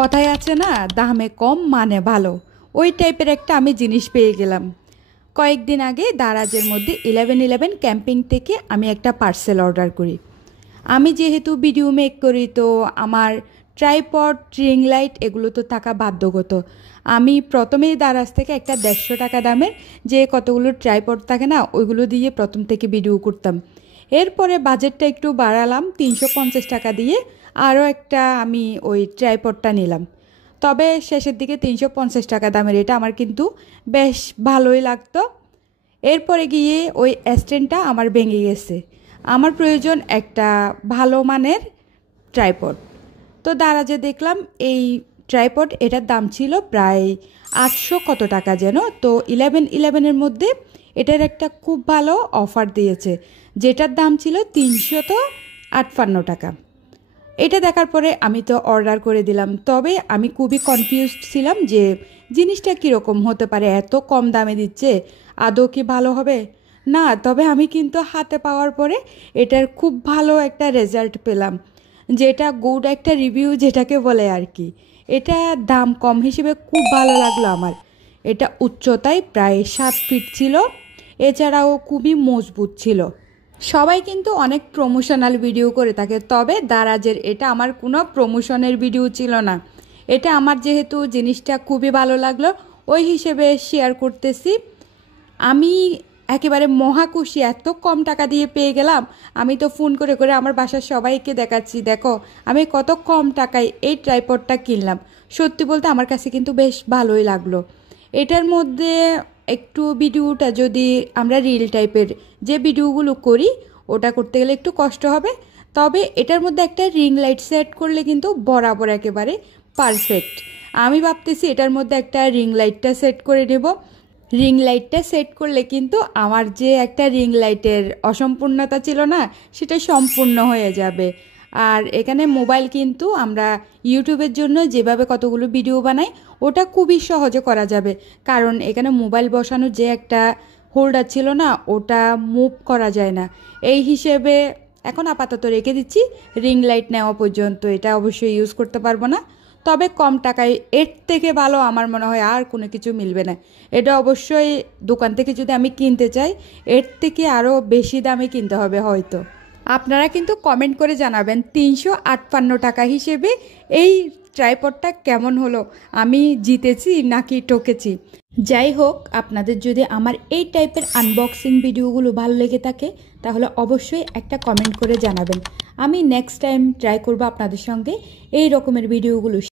কথায় আছে না, দামে কম মানে ভালো, ওই টাইপের একটা আমি জিনিস পেয়ে গেলাম। কয়েকদিন আগে দারাজের মধ্যে 1111 ক্যাম্পিং থেকে আমি একটা পার্সেল অর্ডার করি। আমি যেহেতু ভিডিও মেক করি, তো আমার ট্রাইপড, রিং লাইট এগুলো তো থাকা বাধ্যগত। আমি প্রথমেই দারাজ থেকে একটা 150 টাকা দামের যে কতগুলো ট্রাইপড থাকে না, ওইগুলো দিয়ে প্রথম থেকে ভিডিও করতাম। এরপরে বাজেটটা একটু বাড়ালাম, 350 টাকা দিয়ে আরও একটা আমি ওই ট্রাইপডটা নিলাম। তবে শেষের দিকে 350 টাকা দামের এটা আমার কিন্তু বেশ ভালোই লাগতো। এরপরে গিয়ে ওই স্ট্যান্ডটা আমার ভেঙে গেছে। আমার প্রয়োজন একটা ভালো মানের ট্রাইপড। তো দারাজে দেখলাম এই ট্রাইপড, এটার দাম ছিল প্রায় 800 কত টাকা যেন। তো 1111-এর মধ্যে এটার একটা খুব ভালো অফার দিয়েছে, যেটার দাম ছিল 358 টাকা। এটা দেখার পরে আমি তো অর্ডার করে দিলাম। তবে আমি খুবই কনফিউজড ছিলাম যে জিনিসটা কীরকম হতে পারে, এত কম দামে দিচ্ছে, আদৌ কি ভালো হবে না। তবে আমি কিন্তু হাতে পাওয়ার পরে এটার খুব ভালো একটা রেজাল্ট পেলাম, যেটা গুড একটা রিভিউ যেটাকে বলে আর কি। এটা দাম কম হিসেবে খুব ভালো লাগলো আমার। এটা উচ্চতায় প্রায় 7 ফিট ছিল, এছাড়াও খুবই মজবুত ছিল। সবাই কিন্তু অনেক প্রমোশনাল ভিডিও করে থাকে, তবে দারাজের এটা আমার কোনো প্রমোশনের ভিডিও ছিল না। এটা আমার যেহেতু জিনিসটা খুবই ভালো লাগলো, ওই হিসেবে শেয়ার করতেছি। আমি একেবারে মহাখুশি, এত কম টাকা দিয়ে পেয়ে গেলাম। আমি তো ফোন করে করে আমার বাসার সবাইকে দেখাচ্ছি, দেখো আমি কত কম টাকায় এই ট্রাইপডটা কিনলাম। সত্যি বলতে আমার কাছে কিন্তু বেশ ভালোই লাগলো। এটার মধ্যে একটু ভিডিওটা যদি আমরা রিল টাইপের যে ভিডিওগুলো করি, ওটা করতে গেলে একটু কষ্ট হবে। তবে এটার মধ্যে একটা রিং লাইট সেট করলে কিন্তু বরাবর একেবারে পারফেক্ট। আমি ভাবতেছি এটার মধ্যে একটা রিং লাইটটা সেট করে নেব। রিং লাইটটা সেট করলে কিন্তু আমার যে একটা রিং লাইটের অসম্পূর্ণতা ছিল না, সেটা সম্পূর্ণ হয়ে যাবে। আর এখানে মোবাইল কিন্তু আমরা ইউটিউবের জন্য যেভাবে কতগুলো ভিডিও বানাই, ওটা খুবই সহজে করা যাবে। কারণ এখানে মোবাইল বসানোর যে একটা হোল্ডার ছিল না, ওটা মুভ করা যায় না। এই হিসেবে এখন আপাতত রেখে দিচ্ছি, রিং লাইট নেওয়া পর্যন্ত এটা অবশ্যই ইউজ করতে পারবো না। তবে কম টাকায় এর থেকে ভালো আমার মনে হয় আর কোনো কিছু মিলবে না। এটা অবশ্যই দোকান থেকে যদি আমি কিনতে চাই, এর থেকে আরও বেশি দামে কিনতে হবে হয়তো। আপনারা কিন্তু কমেন্ট করে জানাবেন 358 টাকা হিসেবে এই ট্রাইপডটা কেমন হলো, আমি জিতেছি নাকি ঠকেছি। যাই হোক, আপনাদের যদি আমার এই টাইপের আনবক্সিং ভিডিওগুলো ভালো লেগে থাকে, তাহলে অবশ্যই একটা কমেন্ট করে জানাবেন। আমি নেক্সট টাইম ট্রাই করব আপনাদের সঙ্গে এই রকমের ভিডিওগুলো